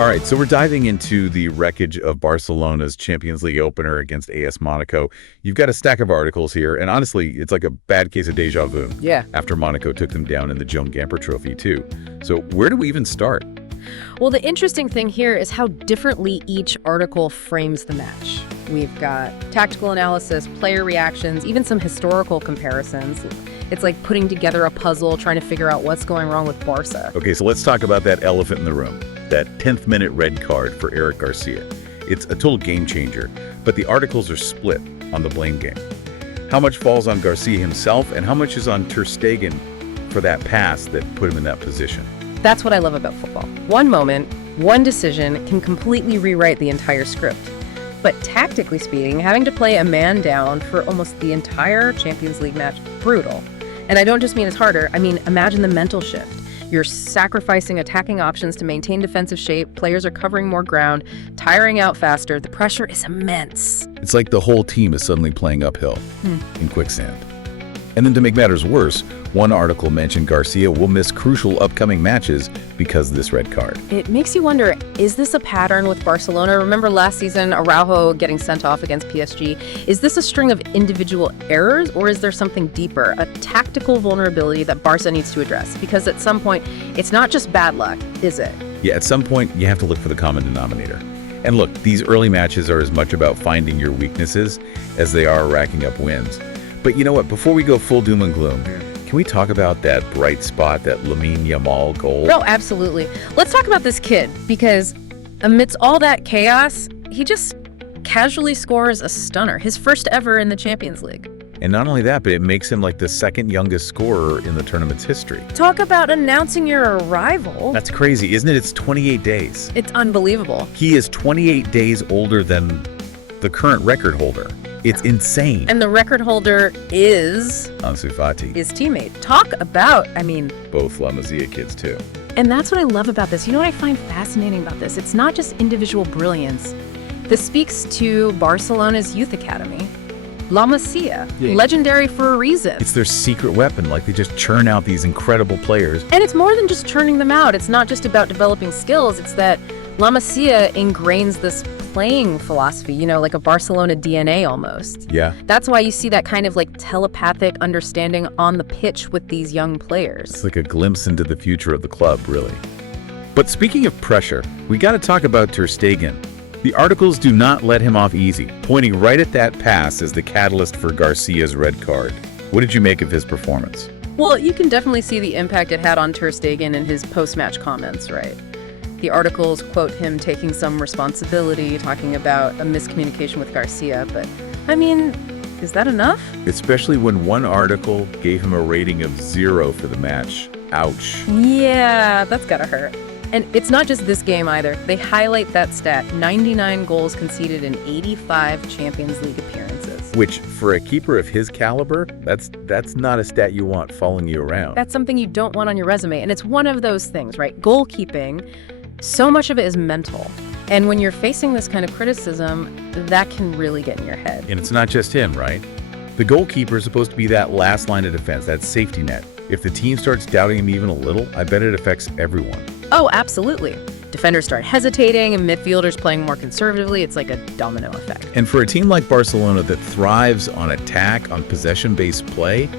All right, so we're diving into the wreckage of Barcelona's Champions League opener against AS Monaco. You've got a stack of articles here, and honestly, it's like a bad case of deja vu. Yeah. After Monaco took them down in the Joan Gamper Trophy, too. So where do we even start? Well, the interesting thing here is how differently each article frames the match. We've got tactical analysis, player reactions, even some historical comparisons. It's like putting together a puzzle, trying to figure out what's going wrong with Barca. Okay, so let's talk about that elephant in the room. That 10th minute red card for Eric García. It's a total game changer, but the articles are split on the blame game. How much falls on García himself and how much is on Ter Stegen for that pass that put him in that position? That's what I love about football. One moment, one decision can completely rewrite the entire script. But tactically speaking, having to play a man down for almost the entire Champions League match, brutal. And I don't just mean it's harder, I mean imagine the mental shift. You're sacrificing attacking options to maintain defensive shape, players are covering more ground, tiring out faster, the pressure is immense. It's like the whole team is suddenly playing uphill in quicksand. And then to make matters worse, one article mentioned García will miss crucial upcoming matches because of this red card. It makes you wonder, is this a pattern with Barcelona? Remember last season, Araujo getting sent off against PSG? Is this a string of individual errors, or is there something deeper, a tactical vulnerability that Barca needs to address? Because at some point, it's not just bad luck, is it? Yeah, at some point, you have to look for the common denominator. And look, these early matches are as much about finding your weaknesses as they are racking up wins. But you know what? Before we go full doom and gloom, can we talk about that bright spot, that Lamine Yamal goal? Oh, absolutely. Let's talk about this kid, because amidst all that chaos, he just casually scores a stunner, his first ever in the Champions League. And not only that, but it makes him like the second youngest scorer in the tournament's history. Talk about announcing your arrival. That's crazy, isn't it? It's 28 days. It's unbelievable. He is 28 days older than the current record holder. It's insane. And the record holder is Ansu Fati. his teammate. Talk about, Both La Masia kids, too. And that's what I love about this. You know what I find fascinating about this? It's not just individual brilliance. This speaks to Barcelona's youth academy. La Masia, legendary for a reason. It's their secret weapon. Like, they just churn out these incredible players. And it's more than just churning them out. It's not just about developing skills. It's that La Masia ingrains this playing philosophy, like a Barcelona DNA almost. Yeah. That's why you see that kind of like telepathic understanding on the pitch with these young players. It's like a glimpse into the future of the club, really. But speaking of pressure, we got to talk about Ter Stegen. The articles do not let him off easy, pointing right at that pass as the catalyst for Garcia's red card. What did you make of his performance? Well, you can definitely see the impact it had on Ter Stegen in his post-match comments, right? The articles quote him taking some responsibility, talking about a miscommunication with García, but, is that enough? Especially when one article gave him a rating of 0 for the match. Ouch. Yeah, that's gotta hurt. And it's not just this game either. They highlight that stat, 99 goals conceded in 85 Champions League appearances. Which, for a keeper of his caliber, that's not a stat you want following you around. That's something you don't want on your resume, and it's one of those things, right? Goalkeeping, so much of it is mental. And when you're facing this kind of criticism, that can really get in your head. And it's not just him, right? The goalkeeper is supposed to be that last line of defense, that safety net. If the team starts doubting him even a little, I bet it affects everyone. Oh, absolutely. Defenders start hesitating and midfielders playing more conservatively. It's like a domino effect. And for a team like Barcelona that thrives on attack, on possession-based play,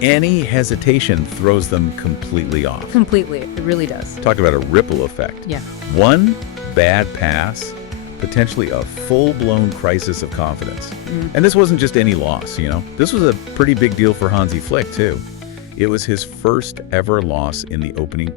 any hesitation throws them completely off. Completely. It really does. Talk about a ripple effect. Yeah. One bad pass, potentially a full-blown crisis of confidence. And this wasn't just any loss, This was a pretty big deal for Hansi Flick, too. It was his first ever loss in the opening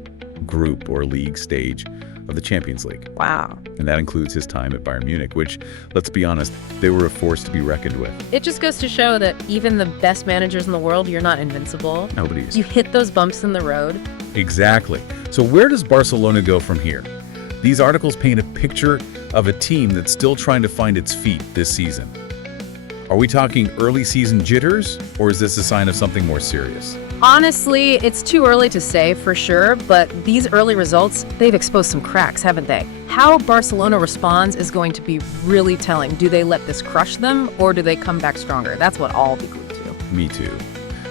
group or league stage of the Champions League. Wow. And that includes his time at Bayern Munich, which, let's be honest, they were a force to be reckoned with. It just goes to show that even the best managers in the world, you're not invincible. Nobody is. You hit those bumps in the road. Exactly. So where does Barcelona go from here? These articles paint a picture of a team that's still trying to find its feet this season. Are we talking early season jitters, or is this a sign of something more serious? Honestly, it's too early to say for sure, but these early results, they've exposed some cracks, haven't they? How Barcelona responds is going to be really telling. Do they let this crush them, or do they come back stronger? That's what I'll be glued to. Me too.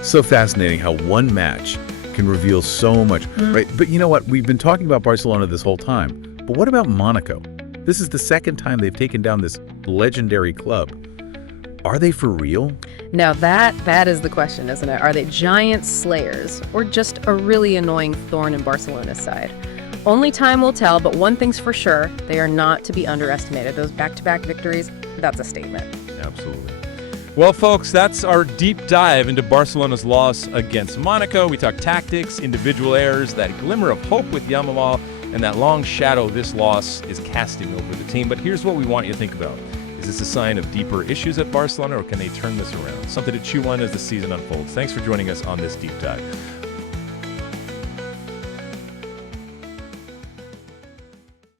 So fascinating how one match can reveal so much, right? But you know what? We've been talking about Barcelona this whole time. But what about Monaco? This is the second time they've taken down this legendary club. Are they for real? Now that is the question, isn't it? Are they giant slayers or just a really annoying thorn in Barcelona's side? Only time will tell, but one thing's for sure, they are not to be underestimated. Those back-to-back victories, that's a statement. Absolutely. Well, folks, that's our deep dive into Barcelona's loss against Monaco. We talked tactics, individual errors, that glimmer of hope with Yamal, and that long shadow this loss is casting over the team. But here's what we want you to think about. Is this a sign of deeper issues at Barcelona, or can they turn this around? Something to chew on as the season unfolds. Thanks for joining us on this deep dive.